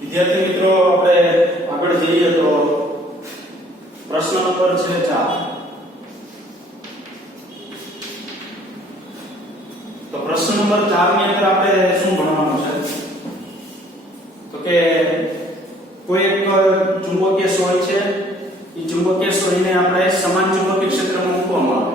વિદ્યાર્થી મિત્રો આપણે આગળ જઈએ તો પ્રશ્ન નંબર છે 4. તો પ્રશ્ન નંબર 4 ની અંદર આપણે શું ભણવાનું છે તો કે કોઈ એક ચુંબકીય સોય છે, એ ચુંબકીય સોયને આપણે સમાન ચુંબકીય ક્ષેત્રમાં મૂકવામાં આવે.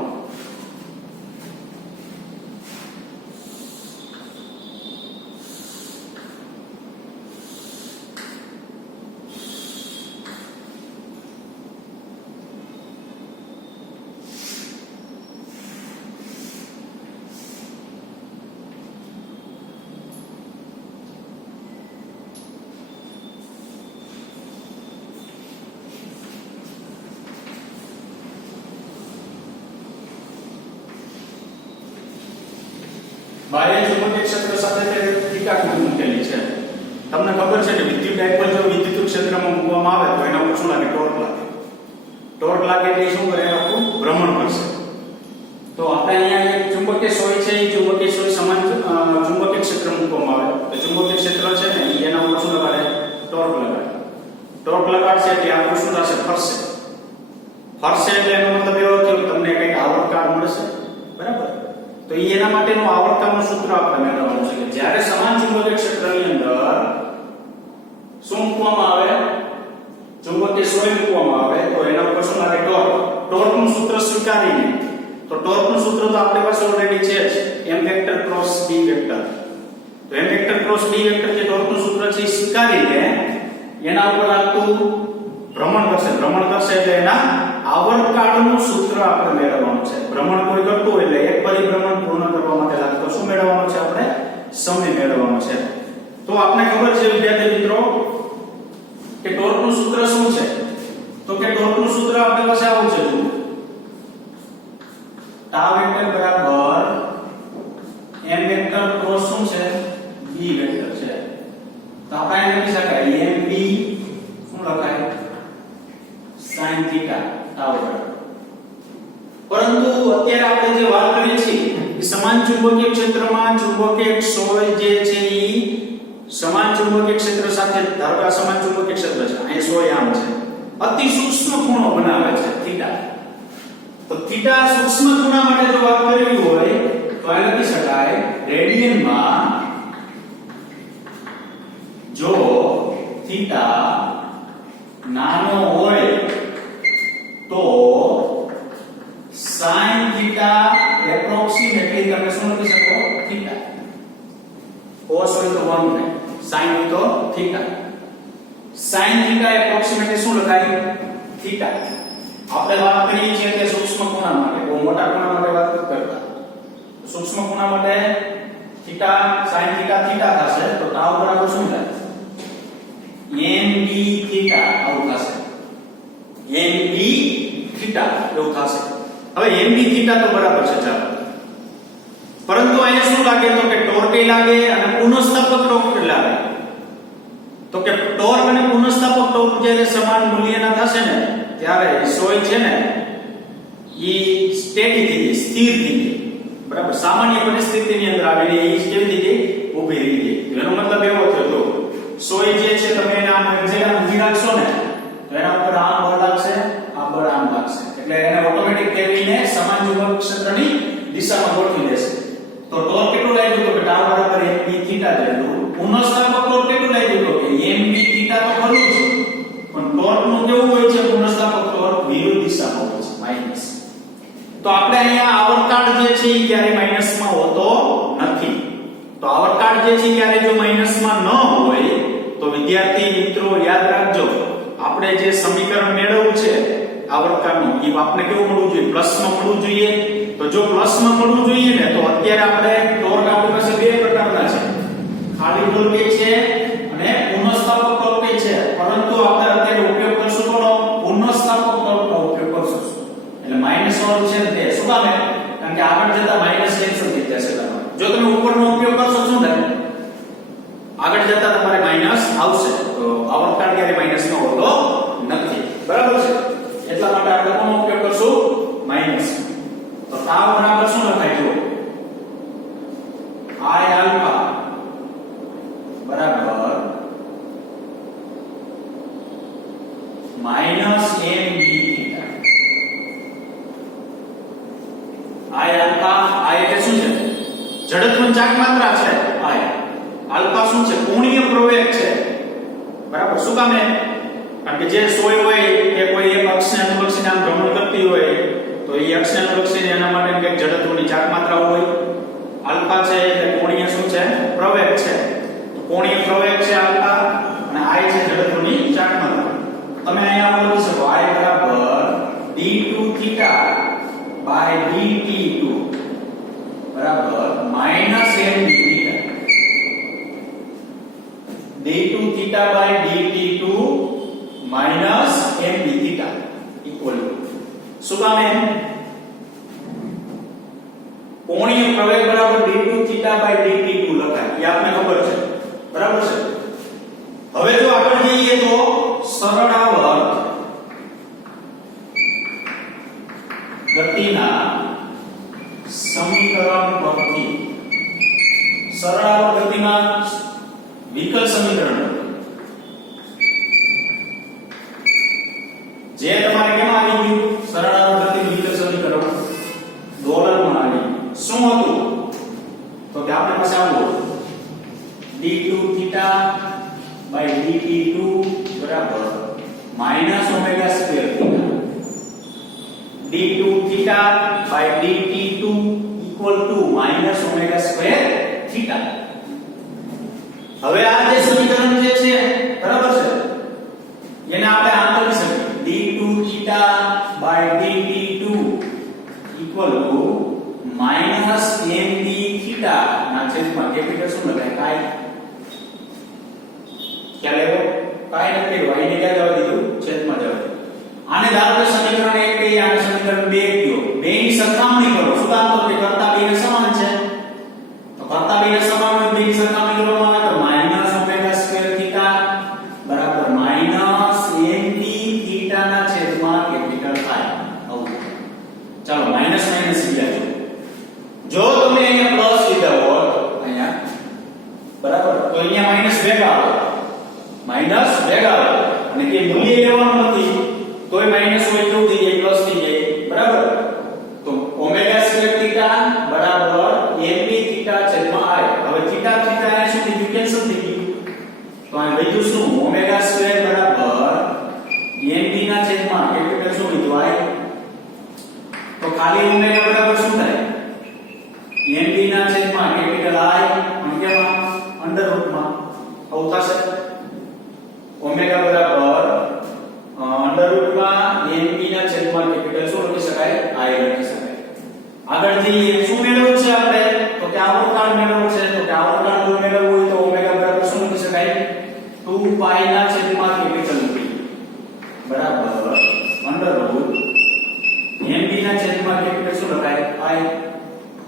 બાહ્ય ચુંબકીય ક્ષેત્ર સાથે તે ટીકાકૃતિ મૂકેલી છે. તમને ખબર છે કે વિદ્યુત ડાયપોલ જો વિદ્યુત ક્ષેત્રમાં મૂકવામાં આવે તો એના ઉપર શું લાગે? ટોર્ક લાગે. ટોર્ક લાગે એટલે શું કરે? આખું ભ્રમણ કરશે. તો આપણે અહીંયા એક ચુંબકીય સોય છે, એ ચુંબકીય સોય સમાન ચુંબકીય ક્ષેત્રમાં મૂકવામાં આવે તો ચુંબકીય ક્ષેત્ર છે ને એના ઉપર શું લગાડે? ટોર્ક લગાડે. ટોર્ક લગાડશે એટલે આખું શું થશે? ફરશે. ફરશે એટલે એનો મતલબ એવો થયો કે તમને કંઈક આવર્તકાળ મળશે. બરાબર? તો એના માટેનું આવર્તનનું સૂત્ર આપણે મેળવવાનું છે કે જ્યારે સમાન ચુંબકીય ક્ષેત્રની અંદર શું મૂકવામાં આવે? ચુંબકીય સોય મૂકવામાં આવે તો એના ઉપર શું લાગે? ટોર્ક. ટોર્કનું સૂત્ર સ્વીકારીને, તો ટોર્કનું સૂત્ર તો આપણી પાસે ઓલરેડી છે જ, m vector cross b vector. તો m vector cross b vector જે ટોર્કનું સૂત્ર છે એ સ્વીકારીને એના ઉપર લાગતું ભ્રમણ કરશે. ભ્રમણ કરશે એટલે એના આવર્તકાળનું સૂત્ર આપણે મેળવવાનું છે. ભ્રમણ કોઈ કરતું એટલે એક પરિભ્રમણ પૂર્ણ કરવા માટે લાગતો શું મેળવવાનો છે? આપણે સમય મેળવવાનો છે. તો આપણે ખબર છે વિદ્યાર્થી મિત્રો કે ટોર્કનું સૂત્ર શું છે? તો કે ટોર્કનું સૂત્ર આપણી પાસે આવું છે, જુઓ. ટા વેક્ટર બરાબર m વેક્ટર ક્રોસ શું છે? b વેક્ટર છે. તો આપણે એને લખી શકાય mb શું લખાય? sin થીટા ટાઉ બરાબર. પરંતુ અત્યારે આપણે જે વાત કરીએ છીએ કે સમાન ચુંબકીય ક્ષેત્રમાં ચુંબકીય સોય જે છે એ સમાન ચુંબકીય ક્ષેત્ર સાથે, ધારો કે સમાન ચુંબકીય ક્ષેત્ર છે, અહીં સોય આમ છે, અતિ સૂક્ષ્મ ખૂણો બનાવે છે થીટા. તો થીટા સૂક્ષ્મ ખૂણા માટે જો વાત કરવી હોય તો આ લખી શકાય રેડિયનમાં જો થીટા નાનો હોય તો sin થીટા એપ્રોક્સિમેટલી તમે શું લખી શકો? થીટા. cos હોય તો 1 થાય, sin હોય તો થીટા. sin થીટા એપ્રોક્સિમેટલી શું લખાય? થીટા. આપણે વાત કરીએ છીએ કે સૂક્ષ્મ ખૂણા માટે, બહુ મોટા ખૂણા માટે વાત નથી કરતા. સૂક્ષ્મ ખૂણા માટે થીટા sin થીટા થીટા થશે તો ટાઉ બરાબર શું થાય? mb થીટા આવું થશે. mb થીટા એવું થશે. હવે mb થીટા તો બરાબર છે, ચાલો. પરંતુ અહીંયા શું લાગે? તો કે ટોર્ક લાગે અને પુનઃસ્થાપક ટોર્ક લાગે. તો કે ટોર્ક અને પુનઃસ્થાપક ટોર્ક જ્યારે સમાન મૂલ્યના થશે ને ત્યારે સોય છે ને ઈ સ્ટેડી થઈ જાય, સ્થિર થઈ જાય. બરાબર? સામાન્ય પરિસ્થિતિની અંદર આવીને ઈ કેવી થઈ જાય? ઊભી રહી જાય. એનો મતલબ એવો થયો તો સોય જે છે તમે એને આમ એક્ઝેક્ટ ઊભી રાખશો ને તો એના ઉપર આમ બળ લાગશે, આ બળ આમ લાગશે, એટલે એને ઓટોમેટિક ફેરવીને સમાન ચુંબકીય ક્ષેત્રની દિશામાં ગોઠવી દેશે. તો ટોર્ક કેટલું લાગ્યું? તો કે ટાઉ બરાબર mb થીટા જેટલું. પુનઃસ્થાપક ટોર્ક કેટલું લાગ્યું? તો કે mb થીટા તો ખરું જ, પણ ટોર્કનું કેવું હોય છે? પુનઃસ્થાપક ટોર્ક વિરુદ્ધ દિશામાં હોય છે, માઈનસ. તો આપણે અહીંયા આવર્તકાળ જે છે એ ક્યારે માઈનસમાં હોતો નથી. તો આવર્તકાળ જે છે ક્યારે જો માઈનસમાં ન હોય તો વિદ્યાર્થી મિત્રો યાદ રાખજો, આપણે જે સમીકરણ મેળવ્યું છે આવર્તકાળનું એ આપણે કેવું મળવું જોઈએ? પ્લસમાં મળવું જોઈએ. તો જો પ્લસમાં મળવું જોઈએ ને તો અત્યારે આપણે ટોર્ક આપણી પાસે બે પ્રકારના છે, ખાલી ટોર્ક છે અને પુનઃસ્થાપક ટોર્ક છે. પરંતુ આપણે અત્યારે ઉપયોગ કરશું કોનો? પુનઃસ્થાપક ટોર્કનો ઉપયોગ કરશું. એટલે માઈનસ વાળું છે તે શું કામે? કારણ કે આગળ જતા માઈનસ કેન્સલ થઈ જશે તમારે. જો તમે ઉપરનો ઉપયોગ કરશો શું થાય? આગળ જતા તમારે માઈનસ આવશે. તો આવર્તકાળ ક્યારે માઈનસમાં હોતો નથી. બરાબર છે? એટલા માટે આપણે કોનો ઉપયોગ કરશું? માઈનસ. તો ટાઉ બરાબર શું લખાય? જો i આલ્ફા બરાબર આલ્ફા આ એટલે શું છે જડત્વની ચાક માત્રા છે આય આલ્ફા શું છે કોણીય પ્રવેગ છે બરાબર શું કામ ને કારણ કે જે સોય હોય એ કોઈ એક અક્ષને અનુલક્ષીને આમ ભ્રમણ કરતી હોય તો એ અક્ષને અનુલક્ષીને એના માટે કંઈક જડત્વની ચાક માત્રા હોય આલ્ફા છે એટલે કોણીય શું છે પ્રવેગ છે તો કોણીય પ્રવેગ છે આલ્ફા અને આય છે જડત્વની ચાક માત્રા તમે અહીંયા લખી શકો I બરાબર d2 થીટા બાય dt2 બરાબર minus md theta d2 theta by dt2 minus md theta equal to શું કામ એમ કોણીય પ્રવેગ બરાબર d2 થીટા બાય dt2 લખાય એ આપને ખબર છે બરાબર છે હવે જો આગળ જઈએ તો સરળ આવર્ત ગતિના સમીકરણ પરથી સરળ આવર્ત ગતિના વિકલ સમીકરણ જે તમારે કેમ આવી ગયું સરળ આવર્ત ગતિનું વિકલ સમીકરણ ડોલરમાં આવી શું હતું તો કે આપણે પાસે આવ્યું d2 થીટા બાય dt2 બરાબર minus omega square theta d2 theta by dt2 equal to minus omega square theta હવે આ જે સમીકરણ જે છે બરાબર છે એને આપણે આમ લખી શકીએ d2 theta by dt2 equal to minus md theta ના છેદમાં કેપિટલ શું લખાય કાઈ क्या लेवो काय નથી y ને ક્યાં જવા દીધું છેદમાં જવા દીધું આને ધારો કે સમીકરણ 1 કહીએ આને સમીકરણ 2 કયો બેની સરખામણી કરો શું કામ તો કે કરતા બેને સમાન છે તો કરતા બેને સમાન હોય બેની સરખામણી કરવામાં આવે તો માઈનસ ઓમેગા સ્ક્વેર થીટા બરાબર માઈનસ md થીટા ના છેદમાં કેપિટલ થાય આવું ચાલો માઈનસ માઈનસ લીધા જો તમે અહીંયા પ્લસ લીધા હોત અહીંયા બરાબર તો અહીંયા માઈનસ ભેગા આવે માઈનસ ભેગા આવે અને કે મૂલ્ય લેવાનું નથી તોય માઈનસ હોય કેવું થઈ જાય પ્લસ થઈ જાય બરાબર તો ઓમેગા સ્ક્વેર થીટા બરાબર mb થીટા છેદમાં i હવે થીટા થીટા ને શું થઈ ગયું કેન્સલ થઈ ગયું તો આ વધ્યું શું ઓમેગા સ્ક્વેર બરાબર mb ના છેદમાં કેપિટલ શું લીધું i તો ખાલી ઓમેગા બરાબર શું થાય mb ના છેદમાં કેપિટલ i અને કેમાં અંડર રૂટમાં આવું થશે ઓમેગા બરાબર અંડર રૂટમાં mb ના છેદમાં કેપિટલ શું લખી શકાય i લખી શકાય આગળ જઈએ શું મેળવવું છે આપણે તો કે આવર્તન મેળવવું છે તો કે આવર્તન જો મેળવવું હોય તો ઓમેગા બરાબર શું લખી શકાય 2 પાઈ ના છેદમાં કેપિટલ p બરાબર અંડર રૂટ mb ના છેદમાં કેપિટલ શું લખાય i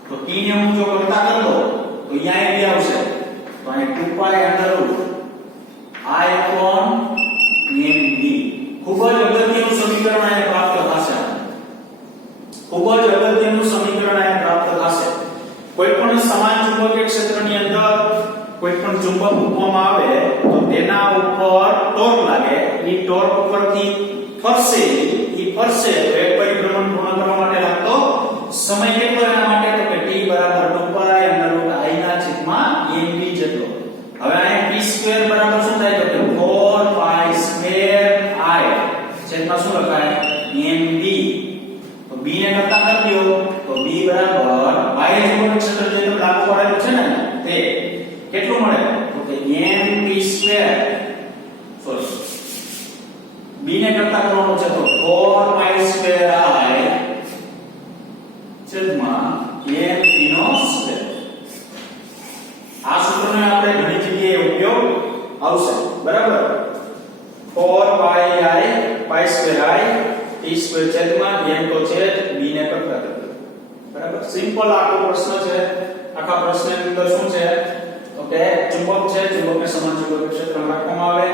તો t ને હું જો કરતા કર દો તો અહીંયા એ આવશે તો અહીં 2 pi under root I upon mb ખૂબ જ અગત્યનું સમીકરણ આને પ્રાપ્ત થશે ખૂબ જ અગત્યનું સમીકરણ આને પ્રાપ્ત થશે કોઈ પણ સમાન ચુંબકીય ક્ષેત્રની અંદર કોઈ પણ ચુંબક મૂકવામાં આવે તો તેના ઉપર ટોર્ક લાગે એ ટોર્ક ઉપરથી ફરશે તો એક પરિભ્રમણ પૂર્ણ કરવા માટે લાગતો સમય કેટલો એના માટે તો કે t બરાબર 2 પાઈ √ i ના છેદમાં mb જેટલો હવે અહીંયા p સ્ક્વેર બરાબર શું થાય તો કે 4 પાઈ સ્ક્વેર i છેદમાં શું લખાય mb તો b ને કરતા કરી દો તો b બરાબર y ચુંબકીય ક્ષેત્ર જે તમે લાગુ પાડેલું છે ને તે કેટલું મળે તો કે mp સ્ક્વેર સોરી b ને કરતા કરવાનું છે તો 4 પાઈ સ્ક્વેર i છેદમાં mp નો સ્ક્વેર આ સૂત્રનો આપણે ઘણી જગ્યાએ ઉપયોગ આવશે બરાબર 4 પાઈ i pi square i t square છેદમાં m તો છે b ને કરતા કરો બરાબર સિમ્પલ આખો પ્રશ્ન છે આખા પ્રશ્નની અંદર શું છે તો કે ચુંબક છે ચુંબકને સમાન ચુંબકીય ક્ષેત્રમાં રાખવામાં આવે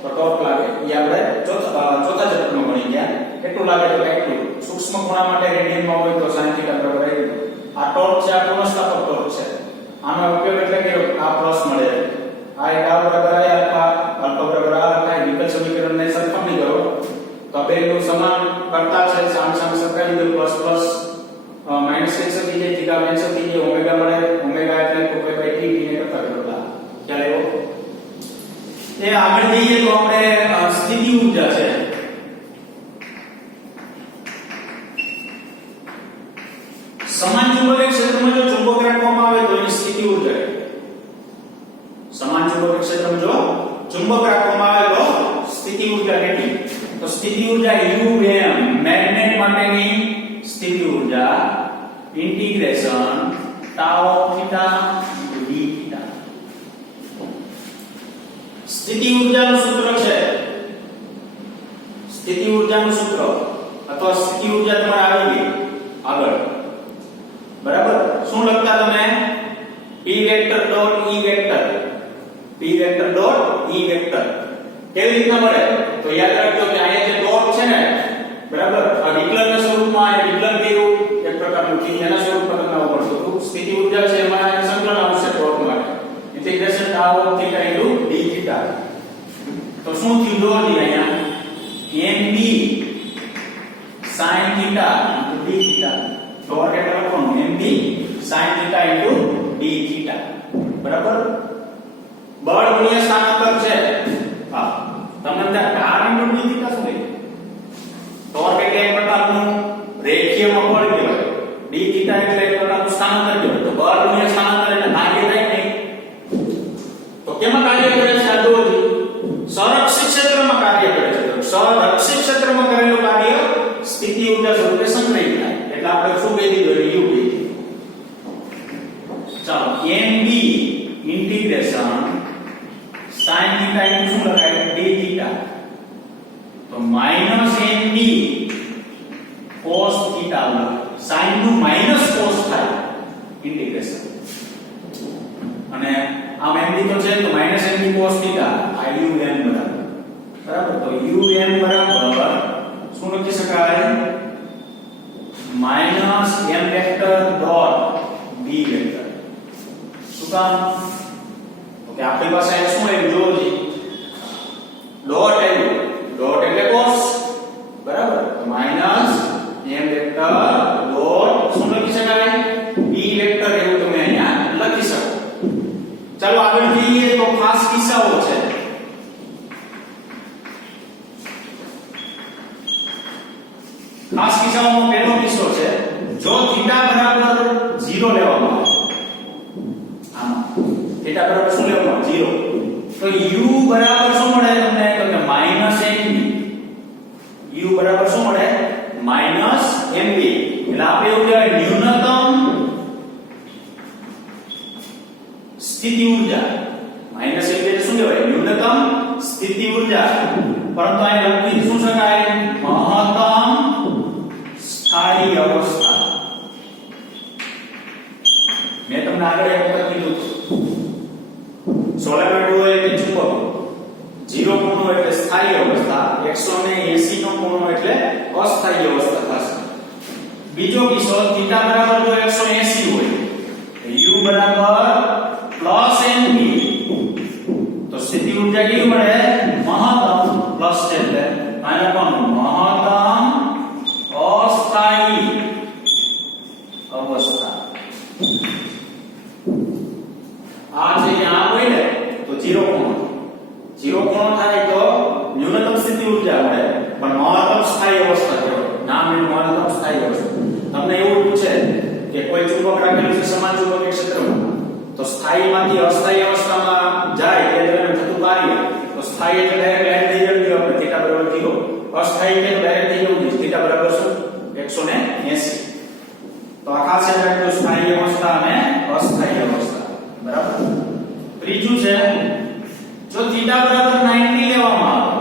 તો ટોર્ક લાગે એ આપણે ચોથા ચેપ્ટરમાં ભણી ગયા કેટલું લાગે તો એટલું સૂક્ષ્મ ખૂણા માટે રેડિયનમાં હોય તો sin θ બરાબર આ ટોર્ક છે આ પુનઃસ્થાપક ટોર્ક છે આનો ઉપયોગ એટલે કે આ પ્લસ મળે આ એક આ બરાબર આ આલ્ફા બરાબર આ થાય વિકલ સમીકરણને સરખામણી કરો તો બે નું સમાન કરતા છે સામ સામ સરખાવી દો પ્લસ પ્લસ માઈનસ કેન્સલ થઈ જાય થીટા કેન્સલ થઈ જાય ઓમેગા મળે ઓમેગા એટલે તો કોઈ બાય ટી ને કરતા કરતા ખ્યાલ આવ્યો એ આગળ જઈએ તો આપણે સ્થિતિ ઊર્જા છે સમાન ચુંબકીય ક્ષેત્રમાં જો ચુંબક રાખવામાં આવે તો એની સ્થિતિ ઊર્જા સમાન ચુંબકીય ક્ષેત્રમાં જો ચુંબક રાખવામાં આવે તો સ્થિતિ ઊર્જા કેટલી તો સ્થિતિ ઊર્જા UM મેગ્નેટ માટેની સ્થિતિ ઊર્જા integration tau theta d theta स्थिति ऊर्जाનું સૂત્ર છે સ્થિતિ ઊર્જાનું સૂત્ર અથવા સ્થિતિ ઊર્જા તમારે આવી ગઈ આગળ બરાબર શું લખતા તમે p vector dot e vector કેવી રીતના મળે તો યાદ રાખજો કે અહીંયા જે ડોટ છે ને બરાબર આ વિકલનના સ્વરૂપમાં આ વિકલન કર્યું એક પ્રકારનું કે એના સ્વરૂપમાં બનાવવું પડતું હતું સ્થિતિ ઊર્જા છે એમાં સંકલન આવશે ડોટ માટે integration tau theta into d theta તો શું થયું જો અહીંયા mb sin theta into d theta dot એટલે લખવાનું mb sin theta into d theta બરાબર બળ ગુણ્યા સ્થાનાંતર છે હા તમને ઢાળ ઇન્ટુ d થીટા શું થાય ટોર્ક એટલે એક પ્રકારનું રેખીય બળ કહેવાય d થીટા એટલે એક પ્રકારનું સ્થાનાંતર કહેવાય તો બળ ગુણ્યા સ્થાનાંતર એટલે કાર્ય થાય નહીં તો કેમાં કાર્ય કરે છે આ જોજો સંરક્ષિત ક્ષેત્રમાં કાર્ય કરે છે તો સંરક્ષિત ક્ષેત્રમાં કરેલું કાર્ય સ્થિતિ ઊર્જા સ્વરૂપે સંગ્રહિત થાય એટલે આપણે શું કહી દીધું એટલે u કહી દીધું ચાલો mb integration sin theta into શું લખાય d થીટા તો minus mb cos theta sin નું માઈનસ cos થાય ઇન્ટિગ્રેશન અને આમ mb તો છે તો માઈનસ mb cos થીટા આ um બરાબર તો um બરાબર શું લખી શકાય minus m vector dot b vector શું કામ તો કે આપણી પાસે શું આવ્યું જોજી ડોટ આવ્યું ડોટ એટલે cos બરાબર તો માઈનસ m વેક્ટર ડોટ શું લખી શકાય b વેક્ટર એવું તમે અહીંયા લખી શકો ચાલો આગળ જઈએ તો ખાસ કિસ્સાઓ છે ખાસ કિસ્સાઓમાં પહેલો કિસ્સો છે જો થીટા બરાબર 0 લેવામાં આવે આમાં થીટા બરાબર શું લેવામાં આવે 0 તો u બરાબર શું મળે તમને તો કે -mb u બરાબર શું મળે -mb એટલે આપણે એવું કહેવાય ન્યૂનતમ સ્થિતિ ઊર્જા -mb એટલે શું કહેવાય ન્યૂનતમ સ્થિતિ ઊર્જા પરંતુ અહીં લખી શું શકાય મહત્તમ સ્થાયી અવસ્થા મેં તમને આગળ એક વખત કીધું સોલેનોઇડ હોય એટલે ચુંબક 0 ખૂણો એટલે સ્થાયી અવસ્થા 180 નો ખૂણો એટલે અસ્થાયી અવસ્થા થશે બીજો કિસ્સો થીટા બરાબર જો 180 હોય u બરાબર +mb તો સ્થિતિ ઊર્જા કેવી મળે મહત્તમ પ્લસ એટલે આને પણ મહત્તમ અસ્થાયી અવસ્થા આ છે આ હોય ને તો 0 ખૂણો થાય તો ન્યૂનતમ સ્થિતિ ઊર્જા મળે પણ મહત્તમ સ્થાયી અવસ્થા કહેવાય નામ એનું મહત્તમ સ્થાયી અવસ્થા તમને એવું પૂછે કે કોઈ ચુંબક રાખેલું છે સમાન ચુંબકીય ક્ષેત્રમાં તો સ્થાયીમાંથી અસ્થાયી અવસ્થામાં જાય તે દરમિયાન થતું કાર્ય તો સ્થાયી એટલે ડાયરેક્ટ લાઈન થઈ જવી આપણે થીટા બરાબર 0 અસ્થાયી એટલે ડાયરેક્ટ થઈ જવું જોઈએ થીટા બરાબર શું 180 તો આ ખાસ યાદ રાખજો સ્થાયી અવસ્થા અને અસ્થાયી અવસ્થા બરાબર ત્રીજું છે જો થીટા બરાબર 90 લેવામાં આવે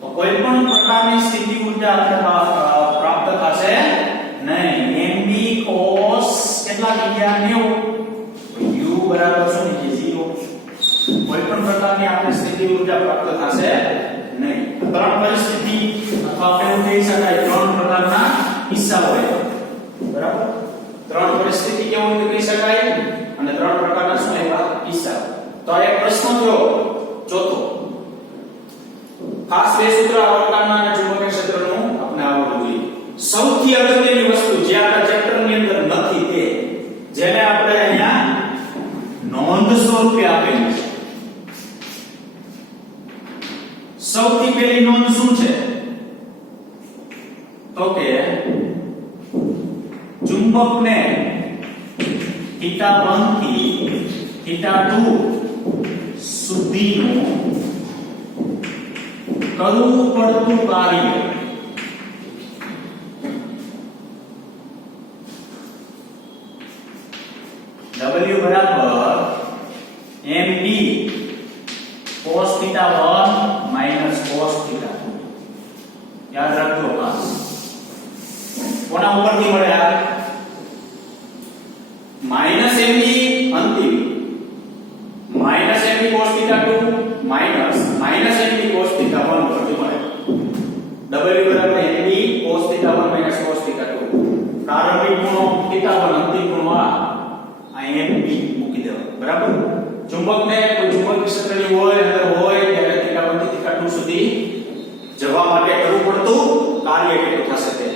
તો કોઈ પણ પ્રકારની સ્થિતિ ઊર્જા પ્રાપ્ત થશે નહીં mb cos કેટલા થઈ ગયા 90 u બરાબર શું છે 0 કોઈ પણ પ્રકારની આપણે સ્થિતિ ઊર્જા પ્રાપ્ત થશે નહીં ત્રણ પરિસ્થિતિ અથવા આપણે એવું કહી શકાય ત્રણ પ્રકારના કિસ્સા હોય બરાબર ત્રણ પરિસ્થિતિ કેવું કહી શકાય અને ત્રણ પ્રકારના શું એવા કિસ્સા તો આ એક પ્રશ્ન થયો ચોથો ખાસ બે સૂત્ર આવર્તનના અને ચુંબકીય ક્ષેત્રનું આપણે આવડવું જોઈએ સૌથી અગત્યની વસ્તુ જે આપણા ચેપ્ટરની અંદર નથી સ્વરૂપે આપેલી છે. સૌથી પહેલી નોંધ શું છે તો કે ચુંબકને θ1 થી θ2 સુધીનું કરવું પડતું કાર્ય W બરાબર mb cos θ1 minus cos θ2. યાદ રાખજો ખાસ. કોના ઉપરથી મળે આ minus mb અંતિમ minus mb cos θ2 minus mb cos θ1 ઉપરથી મળે. W બરાબર mb cos θ1 minus cos θ2. પ્રારંભિક ખૂણો θ1 અંતિમ ખૂણો આ mb મૂકી દેવાનો. બરાબર. ચુંબકને કોઈ ચુંબકીય ક્ષેત્રની હોય અંદર હોય ત્યારે θ1 થી θ2 સુધી જવા માટે કરવું પડતું કાર્ય કેટલું થશે તે.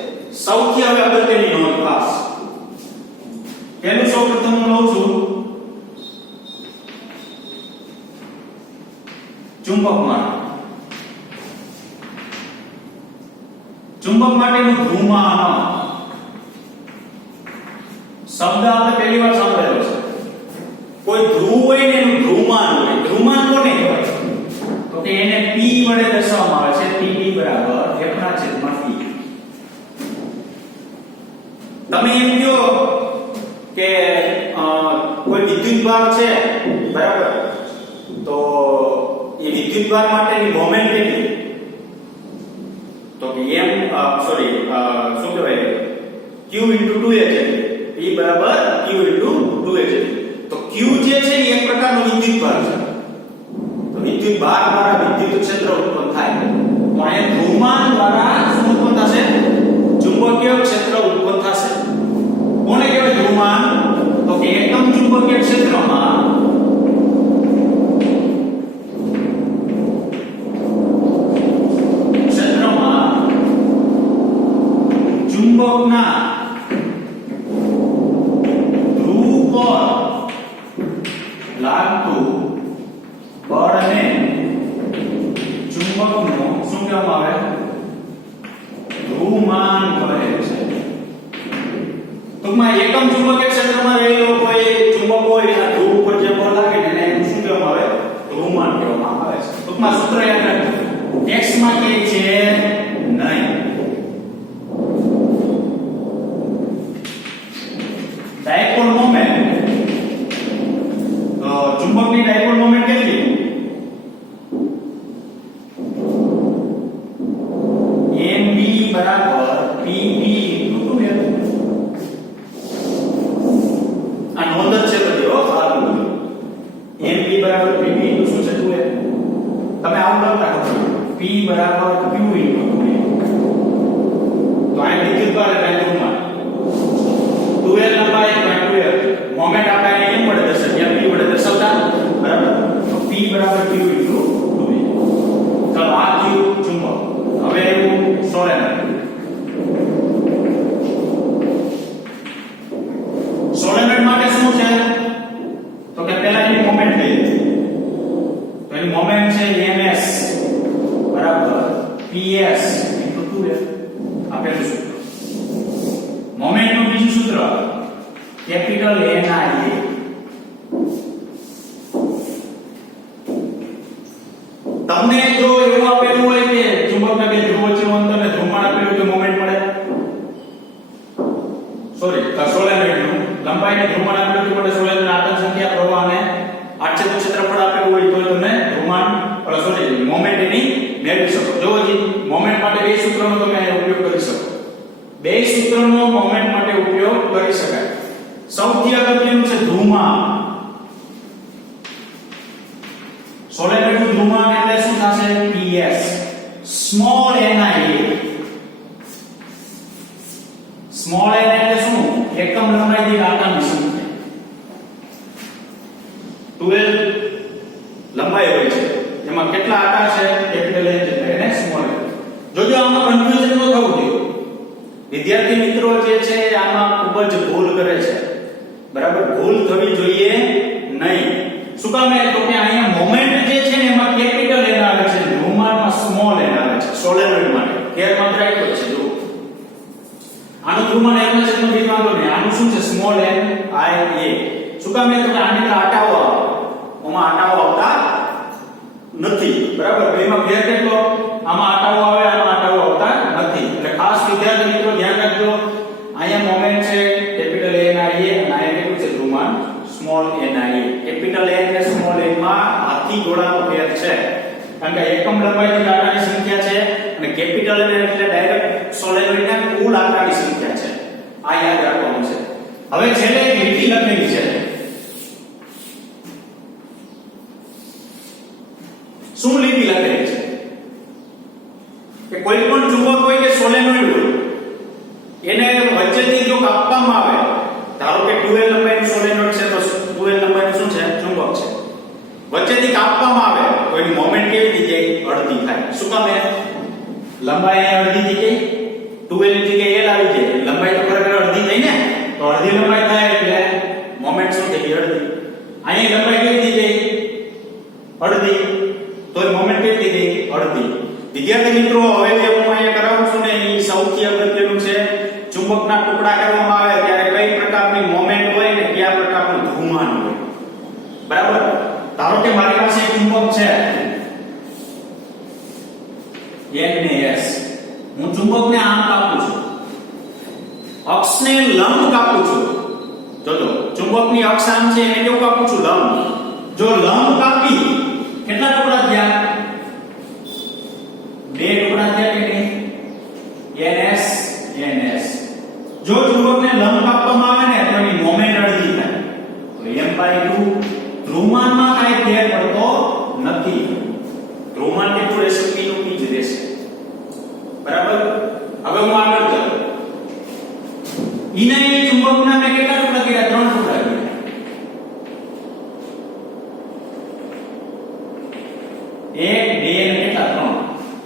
સૌથી હવે અગત્યની નોંધ ખાસ. પહેલું સૌપ્રથમ હું લઉં છું ચુંબક માટેનું ધ્રુવમાન શબ્દ આપણે પહેલી વાર સાંભળેલો છે. કોઈ ધ્રુવ હોય ને એનું ધ્રુવમાન હોય. ધ્રુવમાન કોને કહેવાય તો કે એને p વડે દર્શાવવામાં આવે છે. pb બરાબર f ના છેદમાં t. તમે એમ કહો કે કોઈ વિદ્યુતભાર છે બરાબર તો એ વિદ્યુતભાર માટેની મોમેન્ટ કેટલી તો કે m સોરી શું કહેવાય q * 2h p બરાબર q * 2h. તો q જે છે એ એક પ્રકારનો વિદ્યુતભાર છે. તો વિદ્યુતભાર દ્વારા વિદ્યુત ક્ષેત્ર ઉત્પન્ન થાય. તો અહીંયા ધ્રુવમાન દ્વારા શું ઉત્પન્ન થશે ચુંબકીય ક્ષેત્ર ઉત્પન્ન થશે. કોને કહેવાય ધ્રુવમાન તો કે એકમ ચુંબકીય ક્ષેત્રમાં ચુંબકના ધ્રુવ પર લાગતું બળને ચુંબકનું શું કહેવામાં આવે ધ્રુવમાન કહે છે. ટૂંકમાં એકમ ચુંબકીય ક્ષેત્રમાં રહેલો કોઈ ચુંબક હોય એના ધ્રુવ ઉપર જે બળ લાગે ને એને શું કહેવામાં આવે ધ્રુવમાન કહેવામાં આવે છે. ટૂંકમાં સૂત્ર યાદ રાખજો. ટેક્સ્ટમાં કહે છે નહીં. ડાયપોલ મોમેન્ટ તો ચુંબકની ડાયપોલ મોમેન્ટ કેટલી mb બરાબર pb * 2f. આ નોંધ જ છે બધી હો સારું. mb બરાબર pb * શું છે 2f. તમે આવું લખતા હો p બરાબર q * 2f. તો આ વિદ્યુતભાર એટલે ધ્રુવમાન 2l લંબાઈ 2f મોમેન્ટ આપણે m વડે દર્શાવ્યા p વડે દર્શાવતા બરાબર. તો p બરાબર q * 2f. ચાલો આ q ચુંબક. હવે એવું સોલેનોઇડ માટે શું છે તો કે પહેલા એની મોમેન્ટ લઈએ. તો એની મોમેન્ટ છે ms બરાબર ps * 2f. આપેલું સૂત્ર. મોમેન્ટ નું બીજું સૂત્ર કેપિટલ NIA. તમને જો એવું આપેલું હોય કે ચુંબકના બે ધ્રુવ વચ્ચેનું અંતર ને ધ્રુવમાન આપેલું તો મોમેન્ટ મળે. સોરી સોલેનોઇડનું લંબાઈને ધ્રુવમાન આપેલું તો મળે. સોલેનોઇડ આંતર સંખ્યા પ્રવાહ અને આચ્છાદિત ક્ષેત્રફળ આપેલું હોય તો તમે ધ્રુવમાન સોરી મોમેન્ટ એની મેળવી શકો. જો હજી મોમેન્ટ માટે બે સૂત્રનો તમે ઉપયોગ કરી શકો. બે સૂત્રનો મોમેન્ટ માટે ઉપયોગ કરી શકાય. સૌથી અગત્યનું છે ધ્રુવમાન. સોલેનોઇડનું ધ્રુવમાન એટલે શું થશે ps small ni. Small n એટલે શું એકમ લંબાઈ દીઠ આકારની સંખ્યા. 12 લંબાઈ હોય છે એમાં કેટલા આકાર છે કેપિટલ n એટલે એને સ્મોલ n. જોજો આમાં કન્ફ્યુઝન ન થવું જોઈએ. વિદ્યાર્થી મિત્રો જે છે આમાં ખૂબ જ ભૂલ કરે છે બરાબર. ભૂલ થવી જોઈએ નહીં. શું કામ તો કે અહીંયા મોમેન્ટ જે છે ને એમાં કેપિટલ n આવે છે, ધ્રુવમાનમાં સ્મોલ n આવે છે સોલેનોઇડ માટે. ગેરમાત્ર એટલો છે જો આનું ધ્રુવમાન એકમ છે તો બીજું વાંધો નહીં. આનું શું છે સ્મોલ n I a. શું કામ તો કે આની આટાઓ આવે, ઓમાં આટાઓ આવતા નથી. બરાબર, બેમાં ફેર કેટલો? આમાં આટાઓ આવે, આમાં આટાઓ આવતા નથી. એટલે ખાસ વિદ્યાર્થી મિત્રો ધ્યાન રાખજો, અહીંયા મોમેન્ટ છે કેપિટલ n I a અને અહીંયા કેટલું છે ધ્રુવમાન small n I a. Capital n અને સ્મોલ n માં હાથી ઘોડાનો ફેર છે, કારણ કે એકમ લંબાઈની આંટાની સંખ્યા છે અને કેપિટલ n એટલે ડાયરેક્ટ સોલેનોઇડના કુલ આંટાની સંખ્યા છે. આ યાદ રાખવાનું છે. હવે છેલ્લે એક લીટી લખેલી છે. શું લીટી લખેલી છે? કે કોઈ પણ ચુંબક હોય કે સોલેનોઇડ હોય એને વચ્ચેથી જો કાપવામાં આવે, ધારો કે 2l લંબાઈનું સોલેનોઇડ છે તો 2l લંબાઈનું શું છે ચુંબક છે, વચ્ચેથી કાપવામાં આવે તો એની મોમેન્ટ કેવી થઈ જાય? અડધી થાય. શું કામ? લંબાઈ અડધી થઈ ગઈ, 2l ની જગ્યાએ l આવી જાય, લંબાઈ તો ખરેખર અડધી થઈ ને, તો અડધી લંબાઈ થાય એટલે મોમેન્ટ શું થઈ ગઈ? અડધી. અહીંયા લંબાઈ કેવી થઈ ગઈ? અડધી, તો એ મોમેન્ટ કેવી થઈ ગઈ? અડધી. વિદ્યાર્થી મિત્રો હવે જે હું અહીંયા કરાવું છું ને એ સૌથી અગત્યનું છે. ચુંબકના ટુકડા કરવામાં આવે ત્યારે કઈ પ્રકારની મોમેન્ટ હોય ને કયા પ્રકારનું ધ્રુવમાન હોય. બરાબર, ધારો કે મારી પાસે એક ચુંબક છે n ને s, હું ચુંબકને આમ કાપું છું, અક્ષને લંબ કાપું છું. જોજો ચુંબકની અક્ષ આમ છે એને કેવું કાપું છું? લંબ. જો લંબ કાપી કેટલા ટુકડા થયા? બે ટુકડા થયા કે નહીં? ns ns. જો ચુંબકને લંબ કાપવામાં આવે ને તો એની મોમેન્ટ અડધી થાય, તો m/2. ધ્રુવમાનમાં કાંઈ ફેર પડતો નથી. ધ્રુવમાન કેટલું રહેશે? p નું p જ રહેશે. બરાબર, હવે હું આગળ ચાલું. ઈના ચુંબકના મેં કેટલા ટુકડા કર્યા? 3 ટુકડા કર્યા. એક, બે અને કેટલા? 3.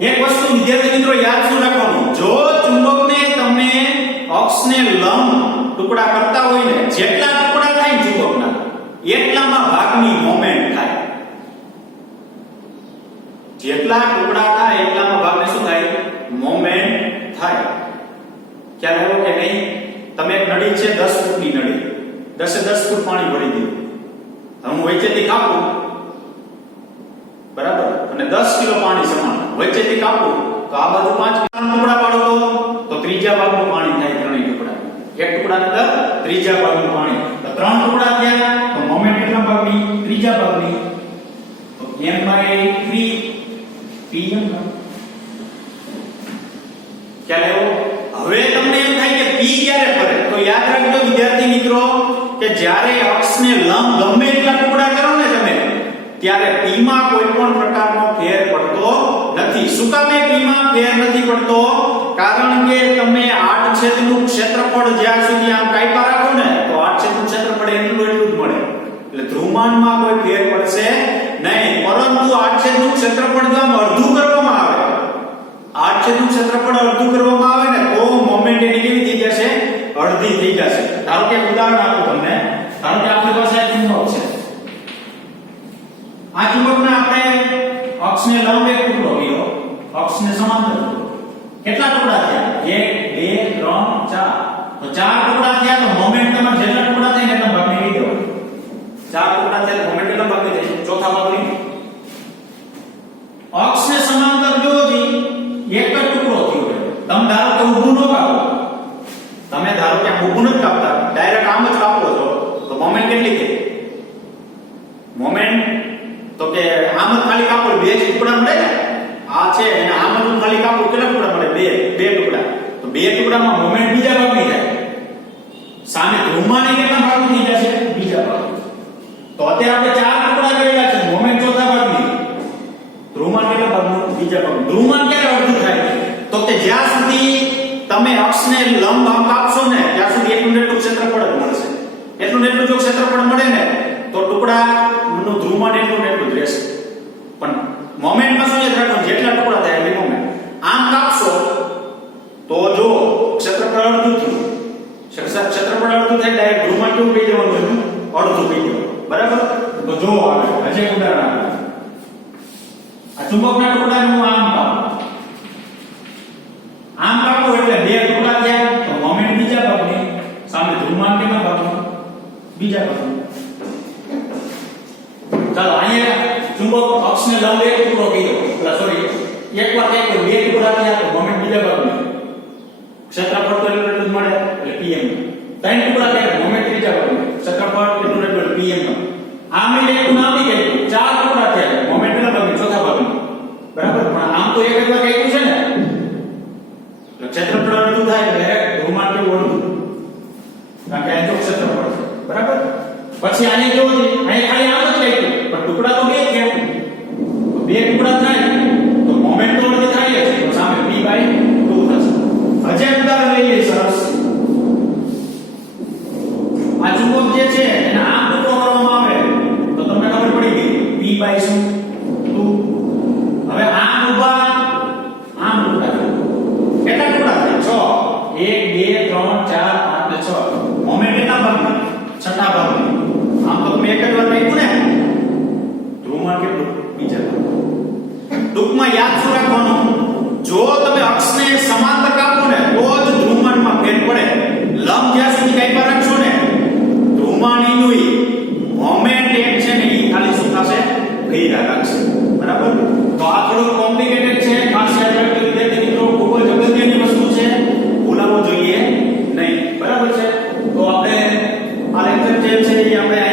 એક વસ્તુ વિદ્યાર્થી મિત્રો યાદ શું રાખવાનું, જો ચુંબકને તમે અક્ષને લંબ ટુકડા કરતા હોય ને, જેટલા ટુકડા થાય ચુંબકના એટલામાં ભાગની મોમેન્ટ થાય. જેટલા ટુકડા થાય એટલામાં ભાગને શું થાય? મોમેન્ટ થાય. ખ્યાલ આવ્યો કે નહીં? તમે એક નળી છે 10 ફૂટની નળી, 10 ફૂટ પાણી ભરી દીધું, હું વચ્ચેથી કાપું, બરાબર, અને 10 કિલો પાણી સમાન વચ્ચેથી કાપું તો આ બાજુ 5 કિલોના ટુકડા પાડો તો ત્રીજા ભાગનું પાણી થાય. ત્રણેય ટુકડા, એક ટુકડાની અંદર ત્રીજા ભાગનું પાણી, તો 3 ટુકડા થયા તો મોમેન્ટ કેટલા ભાગની? ત્રીજા ભાગની. તો m/3 pm. ખ્યાલ આવ્યો? હવે તમને એમ થાય કે p ક્યારે ફરે? તો યાદ રાખજો વિદ્યાર્થી મિત્રો કે જ્યારે અક્ષને લંબ ગમે એટલા ટુકડા કરો ને તમે, ત્યારે p માં કોઈ પણ પ્રકારનો ફેર પડતો નથી. શું કામ p માં ફેર નથી પડતો? કારણ કે તમે આડછેદનું ક્ષેત્રફળ જ્યાં સુધી આમ કાપ્યા રાખો ને તો આડછેદનું ક્ષેત્રફળ એટલું જ મળે, એટલે ધ્રુવમાનમાં કોઈ ફેર પડશે નહીં. પરંતુ આડછેદનું ક્ષેત્રફળ જો આમ અડધું કરવામાં આવે, આડછેદનું ક્ષેત્રફળ અડધું કરવામાં આવે ને તો મોમેન્ટ એની કેવી થઈ જશે? અડધી થઈ જશે. ધારો કે ઉદાહરણ આપું તમને, ધારો કે આપણી પાસે એક ચુંબક છે, આ ચુંબકના આપણે અક્ષને લંબ એક ટુકડો કર્યો, અક્ષને સમાંતર કેટલા ટુકડા થયા? 1 2 3 4. તો 4 ટુકડા થયા તો મોમેન્ટ તમારે જેટલા ટુકડા થાય ને એટલા ભાગને લઈ દેવાનો. 4 ટુકડા થયા તો મોમેન્ટ કેટલા ભાગની થાય? ચોથા ભાગની. અક્ષને સમાંતર જો જી એક જ ટુકડો થયો, તમે ધારો કે ઊભું ન કાપો, તમે ધારો કે ઊભું ન કાપતા, ડાયરેક્ટ આમ જ કાપો છો તો મોમેન્ટ કેટલી થાય? મોમેન્ટ તો કે આમ જ ખાલી કાપો બે જ ટુકડા મળે ને, આ છે અને આમ જ ખાલી કાપો કેટલા ટુકડા મળે? બે ટુકડા. તો બે ટુકડામાં મોમેન્ટ બીજા ભાગની થાય. સામે ધ્રુવમાન કેટલા ભાગનું થઈ જશે? બીજા ભાગ. તો અત્યારે આપણે 4 ટુકડા કરેલા છે, મોમેન્ટ ચોથા ભાગની. ધ્રુવમાન કેટલા ભાગનું? બીજા ભાગનું. ધ્રુવમાન ક્યારે અડધું થાય? તો કે જ્યાં સુધી તમે અક્ષને લંબ આમ કાપશો ને ત્યાં સુધી એટલું એટલું ક્ષેત્રફળ જ મળશે. એટલું એટલું જો ક્ષેત્રફળ મળે ને તો ટુકડાનું ધ્રુવમાન એટલું એટલું જ રહેશે. પણ મોમેન્ટમાં શું યાદ રાખો? જેટલા ટુકડા થાય એટલી મોમેન્ટ. આમ કાપશો તો જો ક્ષેત્રફળ અડધું થયું, ક્ષેત્રફળ અડધું થાય ડાયરેક્ટ ધ્રુવમાન કેવું કહી દેવાનું? અડધું કહી દેવાનું. બરાબર? તો તો જો આવે હજે ઉદાહરણ આપે આ ચુંબકના ટુકડાનું આમ કાપો એટલે બે ટુકડા થયા તો મોમેન્ટ બીજા ભાગની સામે ધ્રુવમાન કેના ભાગનું બીજા ભાગનું ચાલો અહીંયા ચુંબક અક્ષને લંબ એક ટુકડો કીધો એટલે સોરી એકવાર બે ટુકડા થયા તો મોમેન્ટ બીજા ભાગનું ક્ષેત્રફળ તો એટલું જ મળે એટલે pm ત્રણ ટુકડા થયા મોમેન્ટ ત્રીજા ભાગનું ક્ષેત્રફળ એટલું એટલે pm આમ એટલે એક નામી ગયું ચાર ટુકડા થયા મોમેન્ટ કેટલા ભાગનું ચોથા ભાગનું બરાબર પણ આમ તો એક જ ભાગ આપ્યું છે ને તો ક્ષેત્રફળ એટલું થાય એટલે ધ્રુવમાન કેવું ઓળખું કારણ કે આ જો ક્ષેત્રફળ છે બરાબર પછી આને કેવું છે અહીં ખાલી આમ જ લખ્યું પણ ટુકડા તો બે થયા તો બે ટુકડા થાય તો મોમેન્ટ તો ઓલરેડી થાય છે તો સામે p/2 થશે હજે ઉદાહરણ લઈએ સરસ આ ચુંબક જે છે એને આમ ટુકડો કરવામાં આવે તો તમને ખબર પડી ગઈ p/2 હવે આમ ઊભા આમ ટુકડા કેટલા ટુકડા થાય 6 1 2 3 4 5 6 મોમેન્ટ કેટલા ભાગની છઠ્ઠા ભાગની આમ તો મેં એક જ વાર લખ્યું ને ધ્રુવમાન કેટલું બીજા ટૂંકમાં યાદ શું રાખવાનું જો તમે અક્ષને સમાંતર કાપો ને તો જ ધ્રુવમાનમાં ફેર પડે લંબ જ્યાં સુધી કાપ્યા રાખશો ને ધ્રુવમાન એનું મોમેન્ટ એક છે ને એ ખાલી શું થશે ગઈરા રાખશે બરાબર તો આ થોડું કોમ્પ્લિકેટેડ છે ખાસ યાદ રાખજો વિદ્યાર્થી મિત્રો ખૂબ જ અગત્યની વસ્તુ છે ભૂલવું જોઈએ નહીં બરાબર છે તો આપણે આ લેક્ચર જે છે એ આપણે